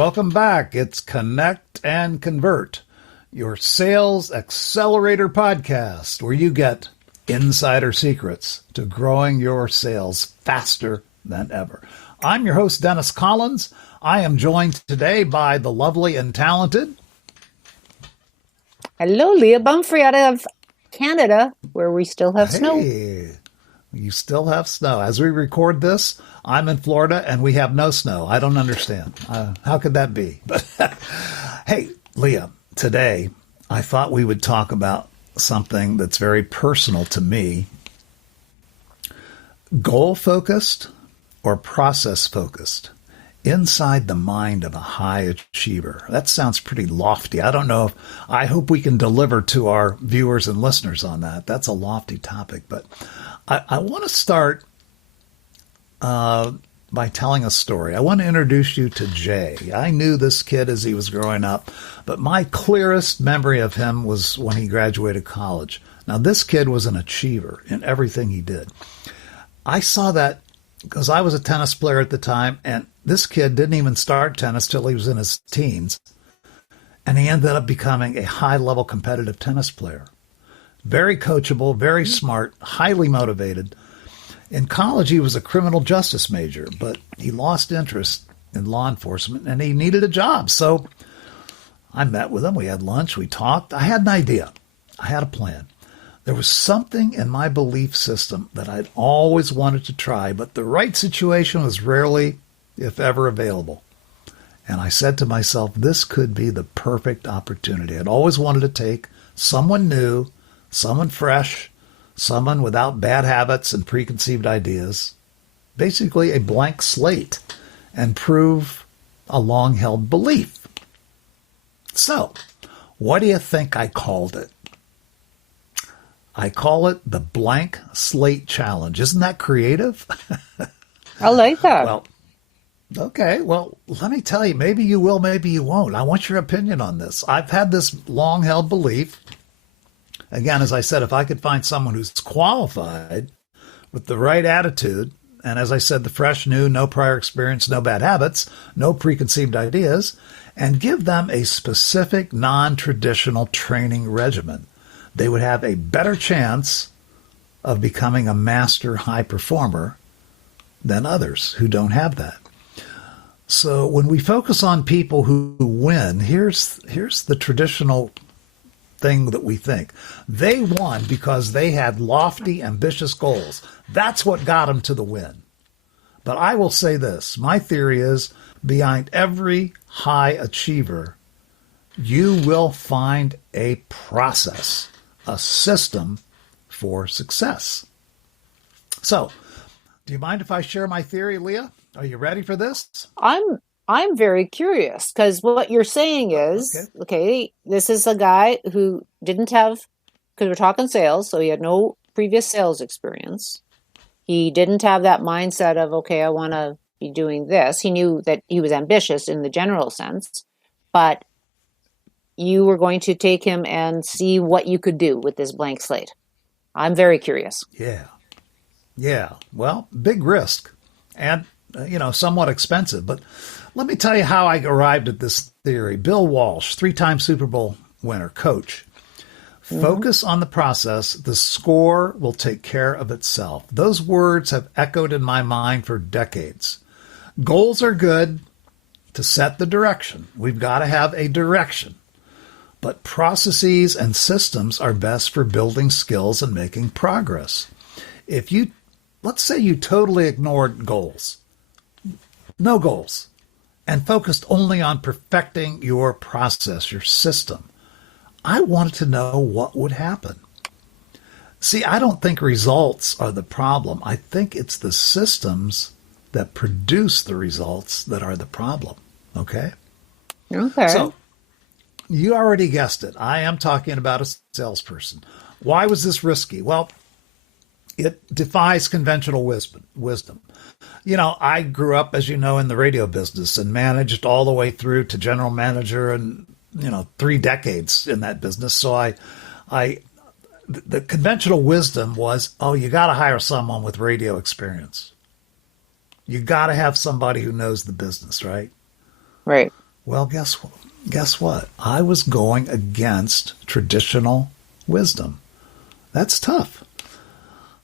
Welcome back. It's Connect and Convert, your sales accelerator podcast, where you get insider secrets to growing your sales faster than ever. I'm your host, Dennis Collins. I am joined today by the lovely and talented. Hello, Leah Bumfrey out of Canada, where we still have snow. You still have snow. As we record this, I'm in Florida and we have no snow. I don't understand. How could that be? But hey, Leah, today I thought we would talk about something that's very personal to me. Goal-focused or process-focused inside the mind of a high achiever. That sounds pretty lofty. I don't know. I hope we can deliver to our viewers and listeners on that. That's a lofty topic, but I want to start by telling a story. I want to introduce you to Jay. I knew this kid as he was growing up, but my clearest memory of him was when he graduated college. Now, this kid was an achiever in everything he did. I saw that because I was a tennis player at the time, and this kid didn't even start tennis till he was in his teens, and he ended up becoming a high-level competitive tennis player. Very coachable, very smart, highly motivated. In college, he was a criminal justice major, but he lost interest in law enforcement, and he needed a job. So I met with him. We had lunch. We talked. I had an idea. I had a plan. There was something in my belief system that I'd always wanted to try, but the right situation was rarely, if ever, available. And I said to myself, this could be the perfect opportunity. I'd always wanted to take someone new, someone fresh, someone without bad habits and preconceived ideas, basically a blank slate, and prove a long-held belief. So, what do you think I called it? I call it the blank slate challenge. Isn't that creative? I like that. Well, okay. Well, let me tell you, maybe you will, maybe you won't. I want your opinion on this. I've had this long-held belief. Again, as I said, if I could find someone who's qualified with the right attitude, and as I said, the fresh, new, no prior experience, no bad habits, no preconceived ideas, and give them a specific non-traditional training regimen, they would have a better chance of becoming a master high performer than others who don't have that. So when we focus on people who win, here's the traditional thing that we think. They won because they had lofty, ambitious goals. That's what got them to the win. But I will say this. My theory is behind every high achiever, you will find a process, a system for success. So, do you mind if I share my theory, Leah? Are you ready for this? I'm very curious because what you're saying is, okay, this is a guy who didn't have, because we're talking sales, so he had no previous sales experience. He didn't have that mindset of, okay, I want to be doing this. He knew that he was ambitious in the general sense, but you were going to take him and see what you could do with this blank slate. I'm very curious. Yeah. Well, big risk and, somewhat expensive, but let me tell you how I arrived at this theory. Bill Walsh, 3-time Super Bowl winner, coach. Focus on the process. The score will take care of itself. Those words have echoed in my mind for decades. Goals are good to set the direction. We've got to have a direction. But processes and systems are best for building skills and making progress. Let's say you totally ignored goals, no goals, and focused only on perfecting your process, your system. I wanted to know what would happen. See, I don't think results are the problem. I think it's the systems that produce the results that are the problem. Okay? Okay. So, you already guessed it. I am talking about a salesperson. Why was this risky? Well, it defies conventional wisdom. I grew up, as you know, in the radio business and managed all the way through to general manager and, 3 decades in that business. So the conventional wisdom was, you got to hire someone with radio experience. You got to have somebody who knows the business, right? Right. Well, guess what? I was going against traditional wisdom. That's tough.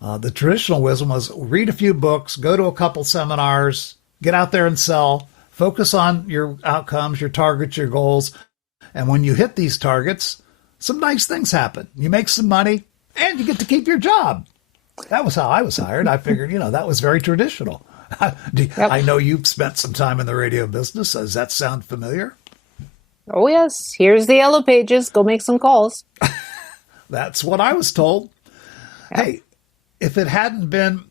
The traditional wisdom was read a few books, go to a couple seminars, get out there and sell, focus on your outcomes, your targets, your goals. And when you hit these targets, some nice things happen. You make some money and you get to keep your job. That was how I was hired. I figured, that was very traditional. Yep. I know you've spent some time in the radio business. Does that sound familiar? Oh, yes. Here's the yellow pages. Go make some calls. That's what I was told. Yep. Hey, if it hadn't been,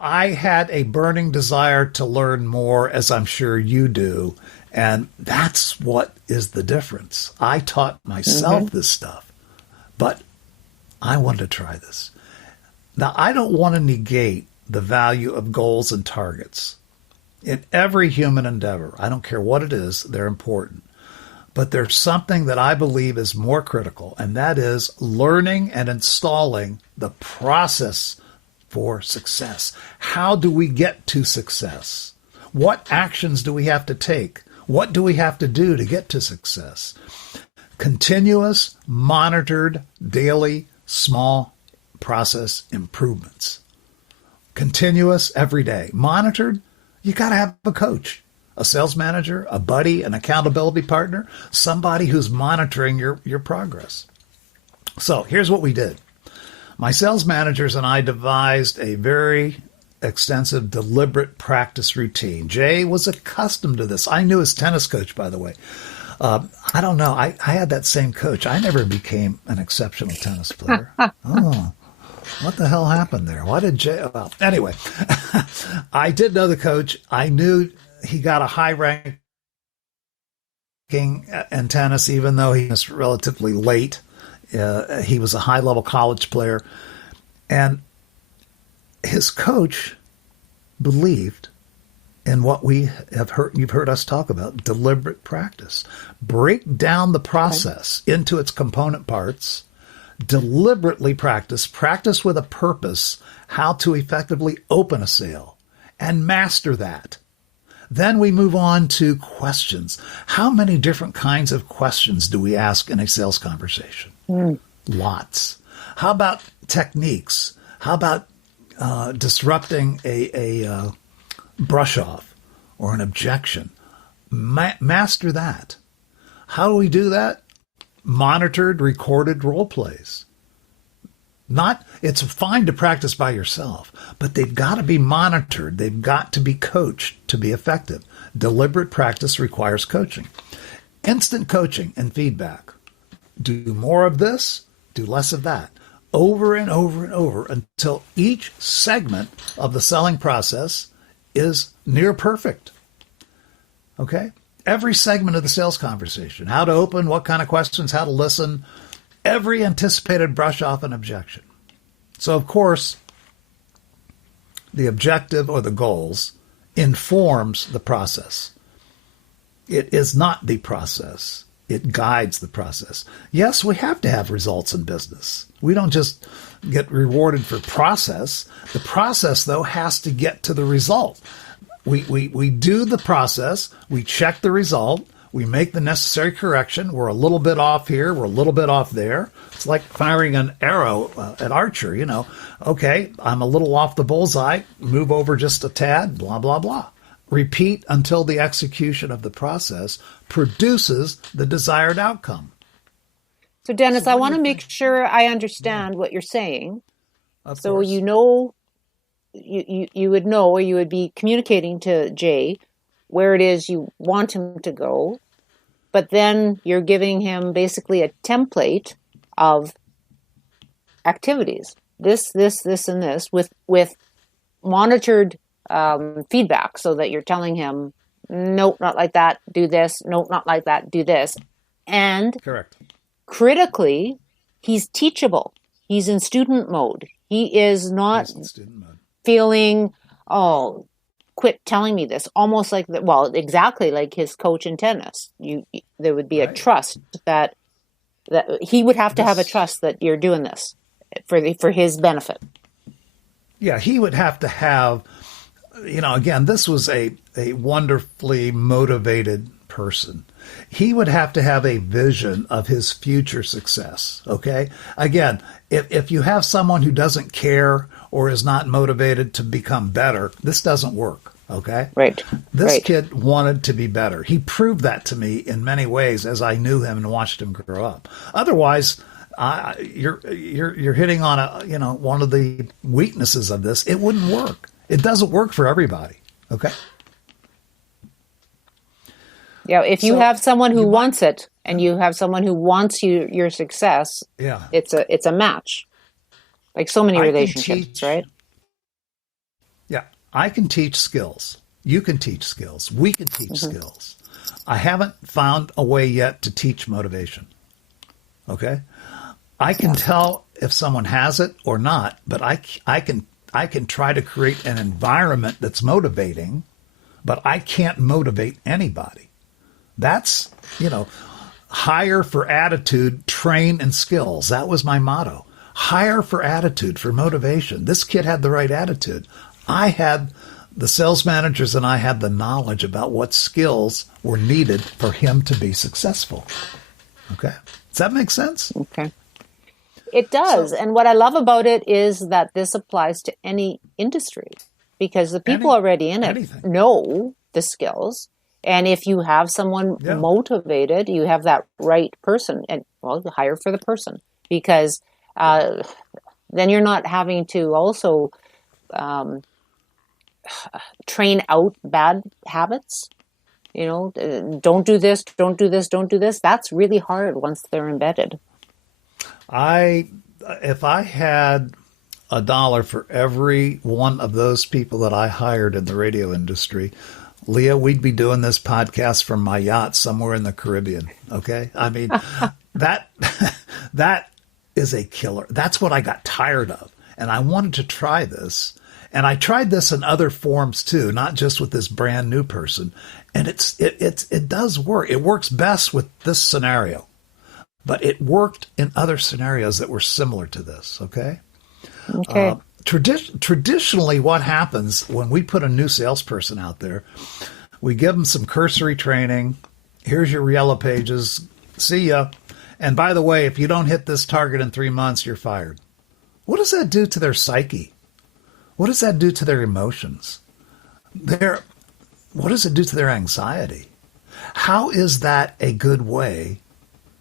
I had a burning desire to learn more, as I'm sure you do. And that's what is the difference. I taught myself this stuff, but I wanted to try this. Now, I don't want to negate the value of goals and targets. In every human endeavor, I don't care what it is, they're important. But there's something that I believe is more critical, and that is learning and installing the process for success. How do we get to success? What actions do we have to take? What do we have to do to get to success? Continuous, monitored, daily, small process improvements. Continuous every day. Monitored, you got to have a coach, a sales manager, a buddy, an accountability partner, somebody who's monitoring your progress. So here's what we did. My sales managers and I devised a very extensive, deliberate practice routine. Jay was accustomed to this. I knew his tennis coach, by the way. I don't know. I had that same coach. I never became an exceptional tennis player. Oh, what the hell happened there? Why did Jay? Well, anyway, I did know the coach. I knew he got a high ranking in tennis, even though he was relatively late. He was a high-level college player. And his coach believed in what we have heard, you've heard us talk about, deliberate practice. Break down the process into its component parts, deliberately practice with a purpose, how to effectively open a sale, and master that. Then we move on to questions. How many different kinds of questions do we ask in a sales conversation? Lots. How about techniques? How about disrupting a brush off or an objection? Master that. How do we do that? Monitored, recorded role plays. It's fine to practice by yourself, but they've got to be monitored. They've got to be coached to be effective. Deliberate practice requires coaching. Instant coaching and feedback. Do more of this, do less of that. Over and over and over until each segment of the selling process is near perfect. Okay? Every segment of the sales conversation. How to open, what kind of questions, how to listen. Every anticipated brush off and objection. So, of course, the objective or the goals informs the process. It is not the process. It guides the process. Yes, we have to have results in business. We don't just get rewarded for process. The process, though, has to get to the result. We do the process. We check the result. We make the necessary correction. We're a little bit off here. We're a little bit off there. It's like firing an arrow at archer, Okay, I'm a little off the bullseye. Move over just a tad, blah, blah, blah. Repeat until the execution of the process produces the desired outcome. So, Dennis, I want to make sure I understand what you're saying. Of so, course. you would know, or you would be communicating to Jay where it is you want him to go, but then you're giving him basically a template of activities. This, and this with monitored feedback, so that you're telling him, nope, not like that, do this, nope, not like that, do this. And correct. Critically, he's teachable. He's in student mode. He is not feeling, oh, quit telling me this. Almost like that. Well, exactly like his coach in tennis. There would be a trust that he would have to have a trust that you're doing this for his benefit. Yeah, he would have to have. Again, this was a wonderfully motivated person. He would have to have a vision of his future success. Okay. Again, if you have someone who doesn't care or is not motivated to become better, this doesn't work. Okay. Right. This kid wanted to be better. He proved that to me in many ways as I knew him and watched him grow up. Otherwise, you're hitting on one of the weaknesses of this. It wouldn't work. It doesn't work for everybody. Okay. Yeah, if you have someone who wants it and you have someone who wants your success, it's a match. Like so many relationships, right? Yeah, I can teach skills. You can teach skills. We can teach skills. I haven't found a way yet to teach motivation. Okay? I can tell if someone has it or not, but I can try to create an environment that's motivating, but I can't motivate anybody. That's, hire for attitude, train and skills. That was my motto. Hire for attitude, for motivation. This kid had the right attitude. The sales managers and I had the knowledge about what skills were needed for him to be successful. Okay. Does that make sense? Okay. It does. And what I love about it is that this applies to any industry because the people already in it know the skills. And if you have someone motivated, you have that right person, and you hire for the person because then you're not having to also train out bad habits. Don't do this, don't do this, don't do this. That's really hard once they're embedded. If I had $1 for every one of those people that I hired in the radio industry, Leah, we'd be doing this podcast from my yacht somewhere in the Caribbean. Okay. I mean, that is a killer. That's what I got tired of. And I wanted to try this. And I tried this in other forms too, not just with this brand new person. And it does work. It works best with this scenario, but it worked in other scenarios that were similar to this. Okay. Okay. Traditionally, what happens when we put a new salesperson out there, we give them some cursory training. Here's your yellow pages. See ya. And by the way, if you don't hit this target in 3 months, you're fired. What does that do to their psyche? What does that do to their emotions? What does it do to their anxiety? How is that a good way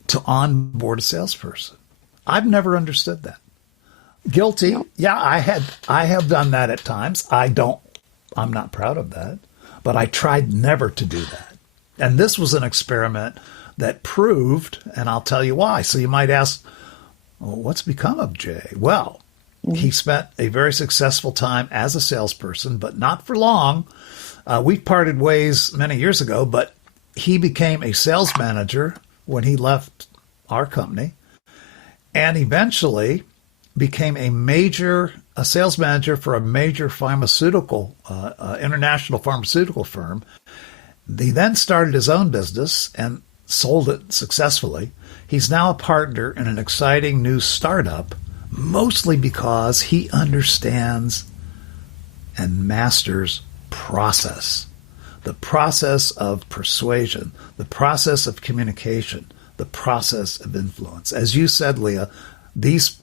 to onboard a salesperson? I've never understood that. Guilty. No. Yeah, I have done that at times. I'm not proud of that, but I tried never to do that. And this was an experiment that proved, and I'll tell you why. So you might ask, well, what's become of Jay? Well, he spent a very successful time as a salesperson, but not for long. We parted ways many years ago, but he became a sales manager when he left our company and eventually became a sales manager for a major international pharmaceutical firm. He then started his own business and sold it successfully. He's now a partner in an exciting new startup, mostly because he understands and masters process. The process of persuasion, the process of communication, the process of influence. As you said, Leah, these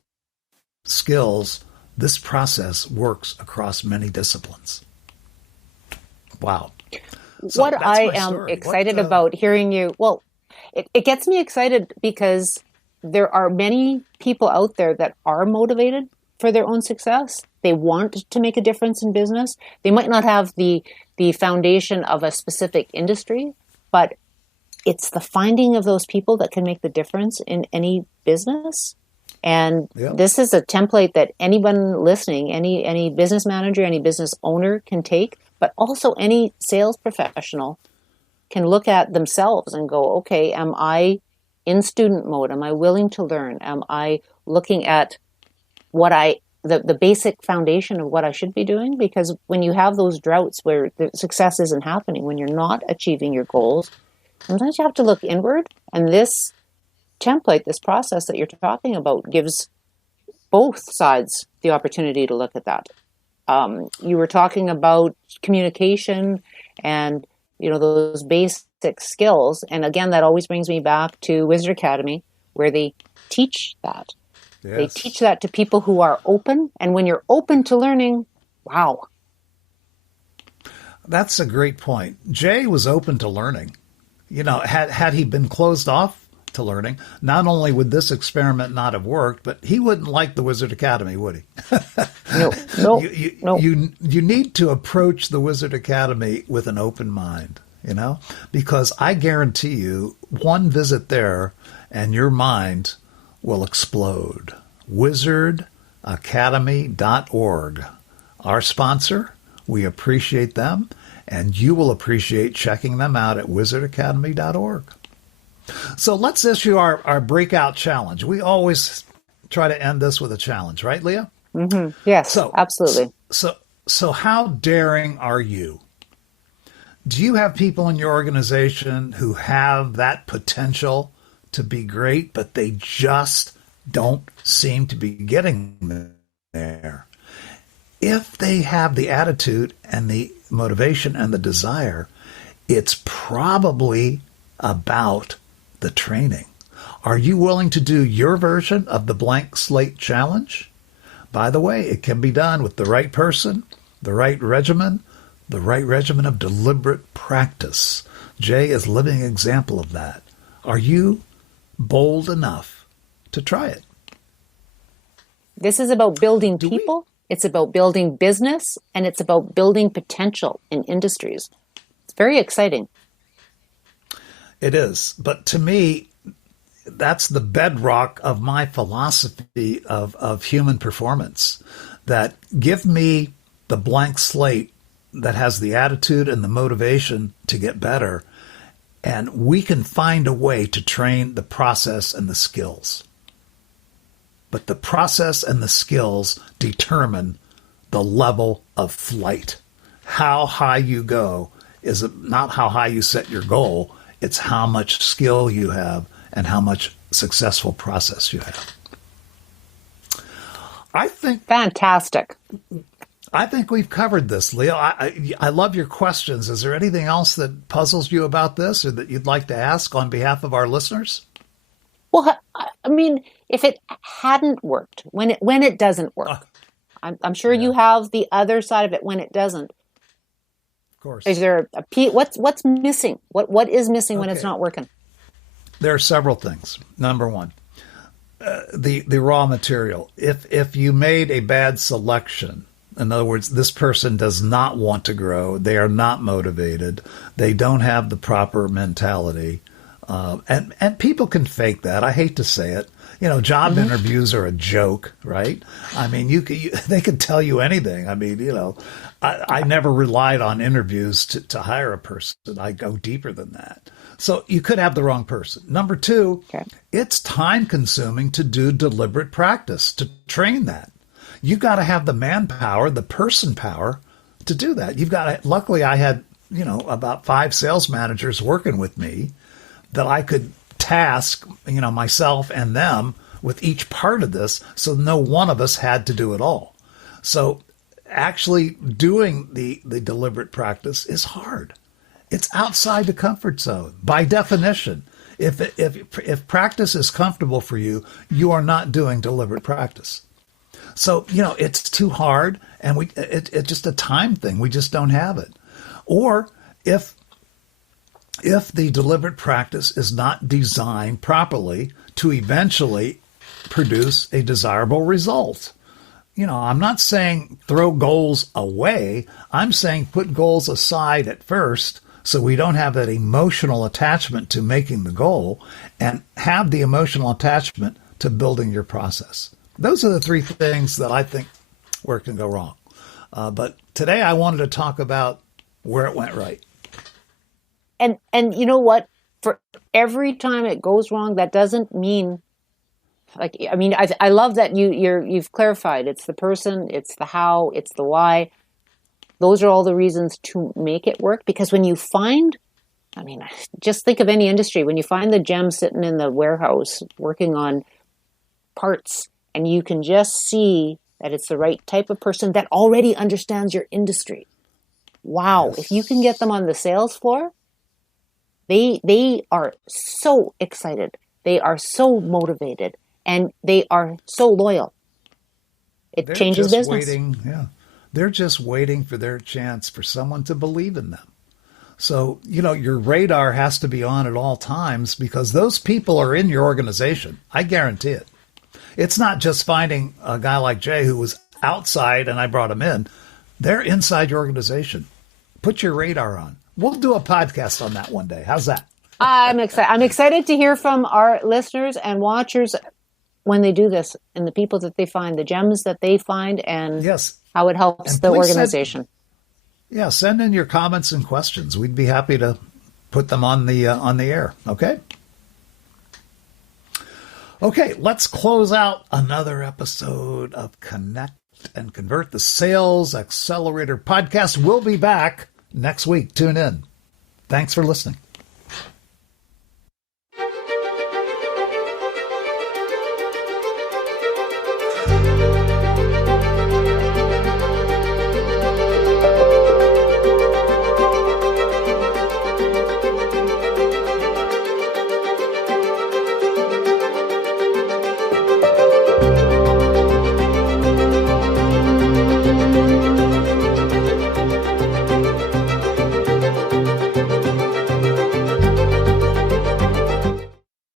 skills, this process works across many disciplines. Wow. So what I am excited about hearing you, it gets me excited because there are many people out there that are motivated for their own success. They want to make a difference in business. They might not have the foundation of a specific industry, but it's the finding of those people that can make the difference in any business. And this is a template that anyone listening, any business manager, any business owner can take, but also any sales professional can look at themselves and go, okay, am I in student mode? Am I willing to learn? Am I looking at the basic foundation of what I should be doing? Because when you have those droughts where the success isn't happening, when you're not achieving your goals, sometimes you have to look inward. And this template, this process that you're talking about, gives both sides the opportunity to look at that. You were talking about communication and those basic skills. And again, that always brings me back to Wizard Academy, where they teach that. Yes. They teach that to people who are open. And when you're open to learning, wow. That's a great point. Jay was open to learning. Had he been closed off to learning, not only would this experiment not have worked, but he wouldn't like the Wizard Academy, would he? No. You need to approach the Wizard Academy with an open mind, because I guarantee you one visit there and your mind will explode. wizardacademy.org. Our sponsor, we appreciate them, and you will appreciate checking them out at wizardacademy.org. So let's issue our breakout challenge. We always try to end this with a challenge, right, Leah? Mm-hmm. Yes, absolutely. So how daring are you? Do you have people in your organization who have that potential to be great, but they just don't seem to be getting there? If they have the attitude and the motivation and the desire, it's probably about the training. Are you willing to do your version of the blank slate challenge? By the way, it can be done with the right person, the right regimen of deliberate practice. Jay is a living example of that. Are you bold enough to try it? This is about building people. It's about building business, and it's about building potential in industries. It's very exciting. It is. But to me, that's the bedrock of my philosophy of human performance. That give me the blank slate that has the attitude and the motivation to get better, and we can find a way to train the process and the skills. But the process and the skills determine the level of flight. How high you go is not how high you set your goal. It's how much skill you have and how much successful process you have. I think fantastic. I think we've covered this, Leo. I love your questions. Is there anything else that puzzles you about this or that you'd like to ask on behalf of our listeners? Well, I mean, if it hadn't worked, when it doesn't work, I'm sure you have the other side of it when it doesn't. Of course. Is there what's missing? What is missing when it's not working? There are several things. Number one, the raw material. If you made a bad selection, in other words, this person does not want to grow, they are not motivated, they don't have the proper mentality, and people can fake that. I hate to say it. Job interviews are a joke, right? I mean, they can tell you anything. I mean, I never relied on interviews to hire a person. I go deeper than that. So you could have the wrong person. Number two, It's time consuming to do deliberate practice, to train that. You've got to have the manpower, the person power to do that. Luckily I had, about 5 sales managers working with me that I could task, myself and them with each part of this. So no one of us had to do it all. So actually doing the deliberate practice is hard. It's outside the comfort zone by definition. If practice is comfortable for you, you are not doing deliberate practice. So, it's too hard, and it's just a time thing. We just don't have it. Or if the deliberate practice is not designed properly to eventually produce a desirable result. I'm not saying throw goals away. I'm saying put goals aside at first so we don't have that emotional attachment to making the goal and have the emotional attachment to building your process. Those are the 3 things that I think where it can go wrong. But today I wanted to talk about where it went right. And you know what? For every time it goes wrong, that doesn't mean I love that you've clarified. It's the person, it's the how, it's the why. Those are all the reasons to make it work. Because when you find, just think of any industry. When you find the gem sitting in the warehouse working on parts, and you can just see that it's the right type of person that already understands your industry. Wow. Yes. If you can get them on the sales floor, They are so excited. They are so motivated, and they are so loyal. It changes business. They're just waiting for their chance for someone to believe in them. So, your radar has to be on at all times because those people are in your organization. I guarantee it. It's not just finding a guy like Jay who was outside and I brought him in. They're inside your organization. Put your radar on. We'll do a podcast on that one day. How's that? I'm excited. I'm excited to hear from our listeners and watchers when they do this and the people that they find, the gems that they find, and how it helps the organization. Send in your comments and questions. We'd be happy to put them on the air. Okay. Okay, let's close out another episode of Connect and Convert, the Sales Accelerator podcast. We'll be back next week. Tune in. Thanks for listening.